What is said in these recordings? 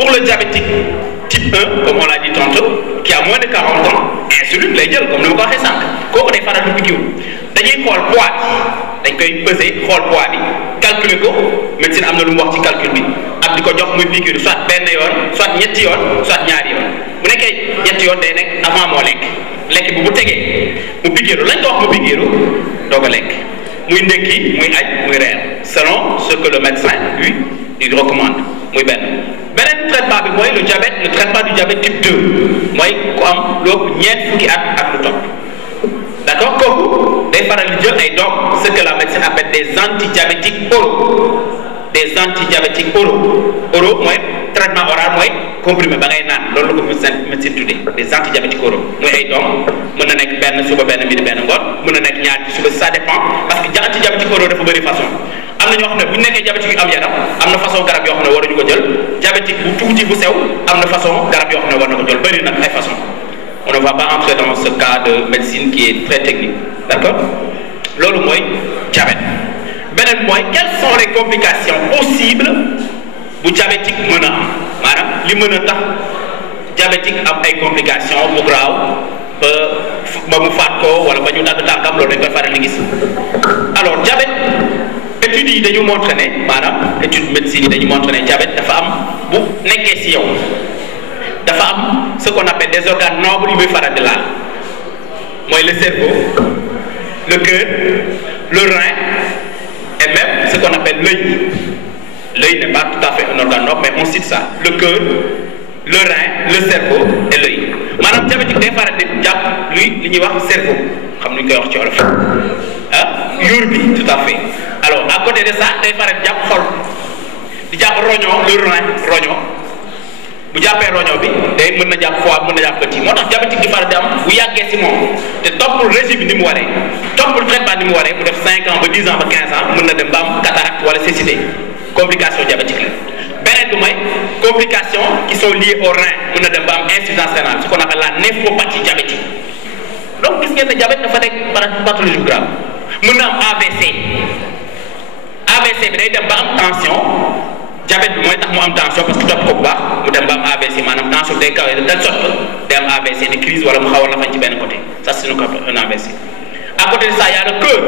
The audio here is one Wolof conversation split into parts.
Pour le diabétique type 1, comme on l'a dit tantôt, qui a moins de 40 ans, insuline lay jël comme ni ma ko waxee sànq kooku day faral di piqûre dañuy xool poids bi dañ koy peser xool poids bi calculer ko médecine am na lu mu wax ci calcul bi ak di ko jox muy piqûre soit benn yoon soit ñetti yoon soit ñaari yoon bu nekkee ñetti yoon day nekk avant moo lekk bu tegee mu piqûre lañ ko wax mu piqûre doog a lekk muy ndekki muy añ muy reer selon ce que le médecin lui recommande muy benn traitement bi mooy le traitement du diabète type 2 mooy ku am lu ñeent fukki at ak lu topp d'accord kooku day faral di jël ay doom ce que la médecine appelle des antidiabétiques oraux mooy traitement oral mooy comprimé ba ngay naan loolu la ko médecine tuddee des antidiabétiques oraux muy ay doom mën na nekk benn suba benn midi benn ngoon mën na nekk ñaar ci suba ça dépend parce que antidiabétique oraux dafa bëri façon am na ñoo xam ne bu ñu nekkee diabétique yu am yaram am na façon garab yoo xam ne waruñu ko jël diabétique bu tuuti bu sew am na façon garab yoo xam ne war na ko jël bëri nag ay façon on ne va pas entrer dans ce cas de médecine qui est très technique d'accord loolu mooy diabète beneen mooy quelles sont les complications possibles bu diabétique mën a am maanaam li mën a tax diabétique am ay complications bu graaw ba mu faat ko wala ba ñu dagg tànkam loolu dañ koy faral di gis alors diabète études yi dañu montré ne maanaam étude médecine yi dañu montré ne diabète dafa am bu nekkee ci yow dafa am ce qu'on appelle des organes nobles yu muy faral di laal mooy le cerveau le cœur le rein et même ce qu'on appelle l'œil. L'œil n'est pas tout à fait un organe noble mais on cite ça le cœur le rein le cerveau et l'œil maanaam diabétique day faral di jàpp li ñuy wax cerveau xam ni ñu koy wax ci wolof yuur bi tout à fait alors à côté de ça day faral di jàpp xol di jàpp rognon le rein rognon bu jàppee rognon bi day mën na jàpp foie mën na jàpp petit moo tax diabétique di faral di am bu yàggee ci moom te toppul régime ni mu waree toppul traitement ni mu waree mu def 5 ans ba 10 ans ba 15 ans mën na dem ba am cataracte wala cécité complication diabétique la beneen bi mooy complications qui sont liées au rein mën na dem ba am insuffisance rénale ce qu'on appelle la néphropathie diabétique donc gis ngeen ne diabète dafa nekk pathologie grave mën na am AVC bi day dem ba am tension diabète bi mooy tax mu am tension parce que topp ko bu baax mu dem ba am AVC maanaam tension day kawee de telle sorte day am AVC ni crise wala mu xaw a la fañ ci benn côté ça c'est un AVC à côté de ça il y a le cœur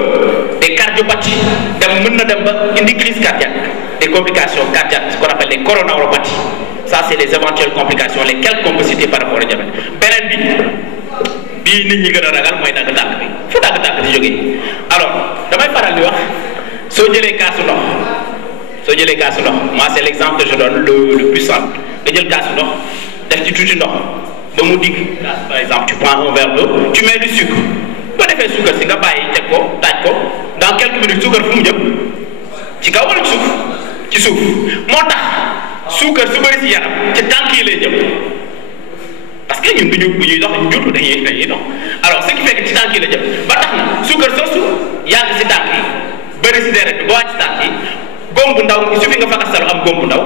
des cardiopathies dem mën na dem ba indi crise cardiaque des complications cardiaques ce qu'on appelle les coronaropathies ça c'est les éventuelles complications lesquelles qu'on peut citer par rapport au diabète beneen bi nit ñi gën a ragal mooy dagg tànk bi fu dagg tànk di jógee alors damay faral di wax soo jëlee kaasu ndox moi c'est l'exemple que je donne le plus simple nga jël kaasu ndox def ci tuuti ndox ba mu digg par exemple tu prends un verre d'eau tu mets du sucre boo defee suukar si nga bàyyi teg ko taaj ko dans quelques minutes suukar fu mu jëm ci kaw wala ci suuf moo tax suukar su bëri si yaram ci tànk yi lay jëm parce que ñun bu ñuy dox njur dañuy dox alors ce qui fait que ci tànk yi la jëm ba tax na suukar soosu yàgg si tànk yi bëri si deret bi boo wàcc si tànk yi góom bu ndaw il suffit nga fakkastalu am góom bu ndaw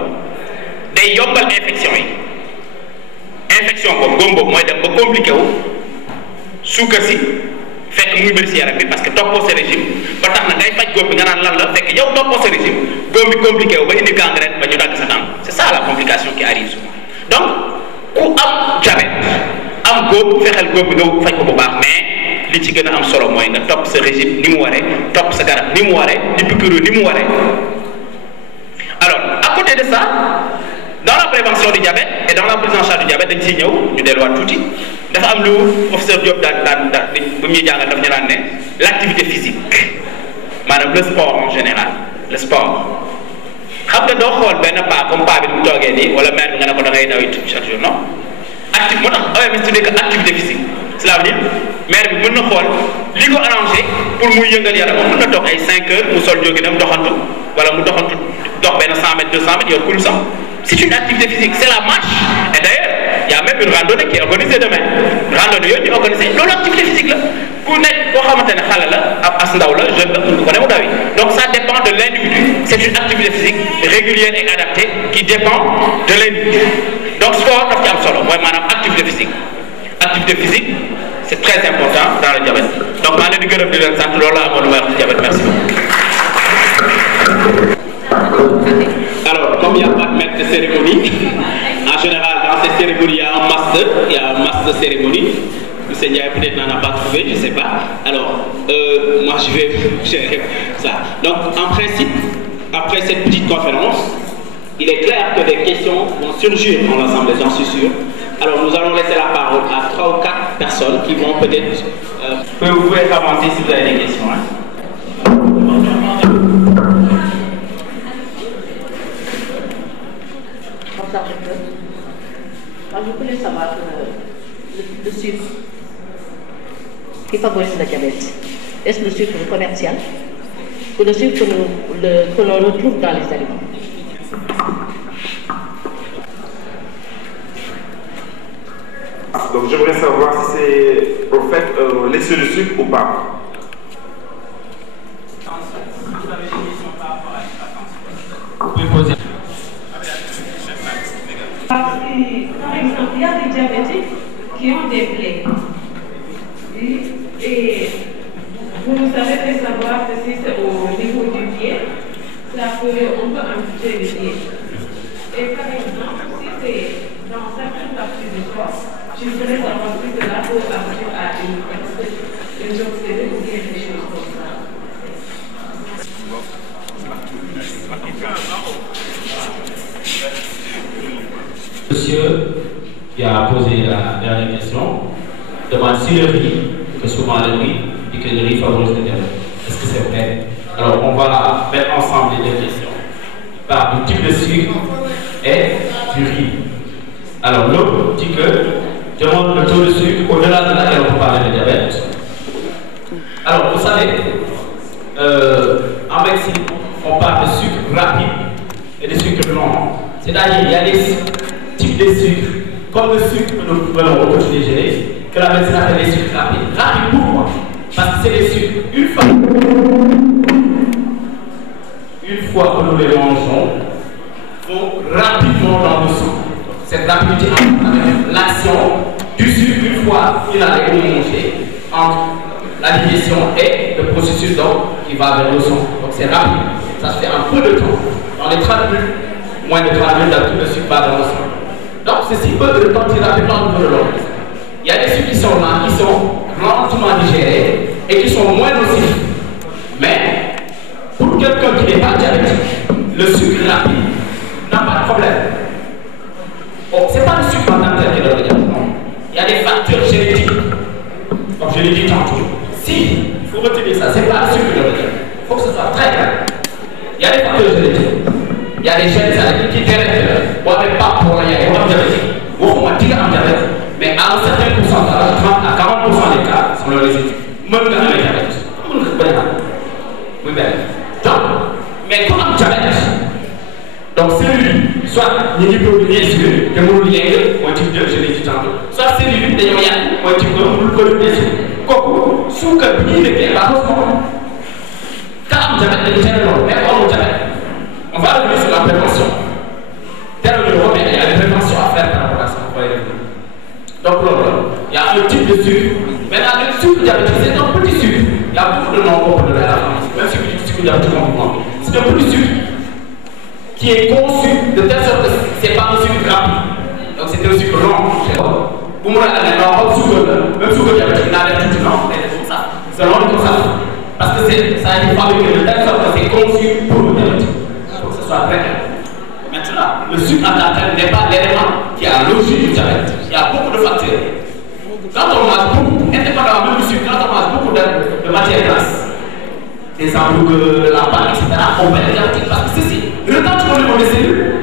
day yombal infection boobu góom boobu mooy dem ba compliqué wu suukar si fekk muy bëri si yaram bi parce que toppoo sa régime ba tax na ngay faj góom bi nga naan lan la fekk yow toppoo sa régime góom bi compliqué wu ba indi gangrène ba ñu dagg sa tànk c'est ça la complication qui arrive souvent donc ku am diabète am góob fexeel góob bi nga faj ko bu baax mais li ci gën a am solo mooy nga topp sa régime ni mu waree topp sa garab ni mu waree di piqûre ni mu waree alors à côté de ça dans la prévention du diabète et dans la prise en charge du diabète dañ ciy ñëw ñu delluwaat tuuti dafa am lu professeur Diop daan bu ñuy jàngal daf ñu naan ne l'activité physique maanaam le sport en général le sport xam nga doo xool benn pas comme pas bi mu toogee nii wala mère bi nga ne ko da ngay daw it chaque jour non active moo tax OMS tuddee que activité physique cela veut dire mère bi mën na xool li ko arrangé pour muy yëngal yaramam mën na toog ay 5 heures mu sol jógi dem doxantu wala mu doxantu dox benn 100 mètres 200 mètres yor kul sax c'est une activité physique c'est la marche et d'ailleurs il y a même une randonnée qui est organisée demain randonnée yooyu ñu organisé loolu activité physique la ku nekk koo xamante ne xale la ab as ndaw la jeune la mun ko ne mu daw yi donc ça dépend de l'individu c'est une activité physique régulière et adaptée qui dépend de l'individu donc sport daf ci am solo mooy maanaam activité physique c'est très important dans le diabète donc maa ngi leen di gërëm di leen sant loolu la amoon lu may wax ci diabète merci beaucoup. Alors comme il y a pas de maître de cérémonie général, dans cette cérémonie, il y a un master cérémonie. M. Ndiaye peut-être n'en a pas trouvé, je ne sais pas. Alors, moi je vais gérer ça. Donc, en principe, après cette petite conférence, il est clair que des questions vont surgir dans l'ensemble, j'en suis sûr. Alors, nous allons laisser la parole à 3 ou 4 personnes qui vont peut-être... vous pouvez avancer si vous avez des questions. Hein. Bonsoir, docteur. Moi, je voulais savoir le sucre qui favorise le diabète. Est-ce le sucre commercial ou le sucre que l'on retrouve dans les aliments? Donc j'aimerais savoir si c'est au fait l'essai de sucre ou pas. Vous pouvez poser. Parce que, par exemple, il y a des diabétiques qui ont des plaies. Et vous savez savoir que si c'est au niveau du pied, on peut amputer le pied. Et par exemple, si c'est dans certaines parties du corps, je voudrais savoir si cela peut aboutir à une jonctionnaire ou bien des choses comme ça. Monsieur qui a posé la dernière question demande si le riz, que souvent le riz, et que le riz favorise le diabète. Est-ce que c'est vrai? Alors on va mettre ensemble les deux questions. Par du type de sucre et du riz. Alors l'autre dit que demande le taux de sucre au-delà de laquelle on peut parler de diabète. Alors vous savez, en médecine, on parle de sucre rapide et de sucre lent. C'est-à-dire il y a des types de sucre, comme le sucre que nous prenons au petit déjeuner, que la médecine appelle les sucres rapides. Rapide pourquoi? Parce que c'est des sucres, une fois que nous les mangeons, vont rapidement dans le sang. Cette rapidité avec l'action du sucre, une fois qu'il a été mangé, entre la digestion et le processus qui va vers le sang. Donc c'est rapide, ça se fait en peu de temps. Dans les 30 minutes, moins de 30 minutes, d'habitude le sucre va dans le sang. Donc ceci peut retentir rapidement au niveau de l'organisme. Il y a des sucres qui sont là, qui sont lentement digérés et qui sont moins nocifs. Mais pour quelqu'un qui n'est pas diabétique, le sucre rapide n'a pas de problème. Bon, ce n'est pas le sucre en tant que tel qui donne le diabète, non. Il y a des facteurs génétiques, comme je l'ai dit tantôt. Si, il faut retenir ça, ce n'est pas le sucre qui donne le diabète. Il faut que ce soit très clair. Il y a des facteurs génétiques. Il y a des gènes qui directent, ou avec pas pour il y a des gens diabétiques, ou on va dire en diabète, mais à un certain pourcentage, 30 à 40% des cas, sont les études. Même dans le diabète. Oui, bien. Donc, mais comme diabète, donc celui, soit il peut bien sûr, que nous lions, ou type 2, je l'ai dit tantôt, soit celui de Yoyan, ou type 1, nous le connaissons bien sûr. Coco, sous que nous ne pas forcément. Quand diabète, il y a mais on diabète. On va revenir sur la prévention. Tel le remède, il y a des préventions à faire par rapport à ça. Donc, il y a un type de sucre. Maintenant, le sucre diabétique, c'est un petit sucre. Il y a beaucoup de noms pour le même si vous dites sucre diabétique, c'est un petit sucre qui est conçu de telle sorte que ce n'est pas un sucre rapide. Donc, c'est un sucre lent. Pour moi, même sucre diabétique, il a l'air tout lent, c'est comme ça. C'est lent comme ça. Parce que ça a été fabriqué de telle sorte que c'est conçu pour le diabétique. Soit très clair. Maintenant, le sucre en tant que tel n'est pas l'élément qui a l'origine du diabète. Il y a beaucoup de facteurs. Quand on mange beaucoup, indépendamment du sucre, quand on mange beaucoup de matières grasses, des hamburgers, de la pâte, etc., on peut être diabétique parce que ceci retentit au niveau des cellules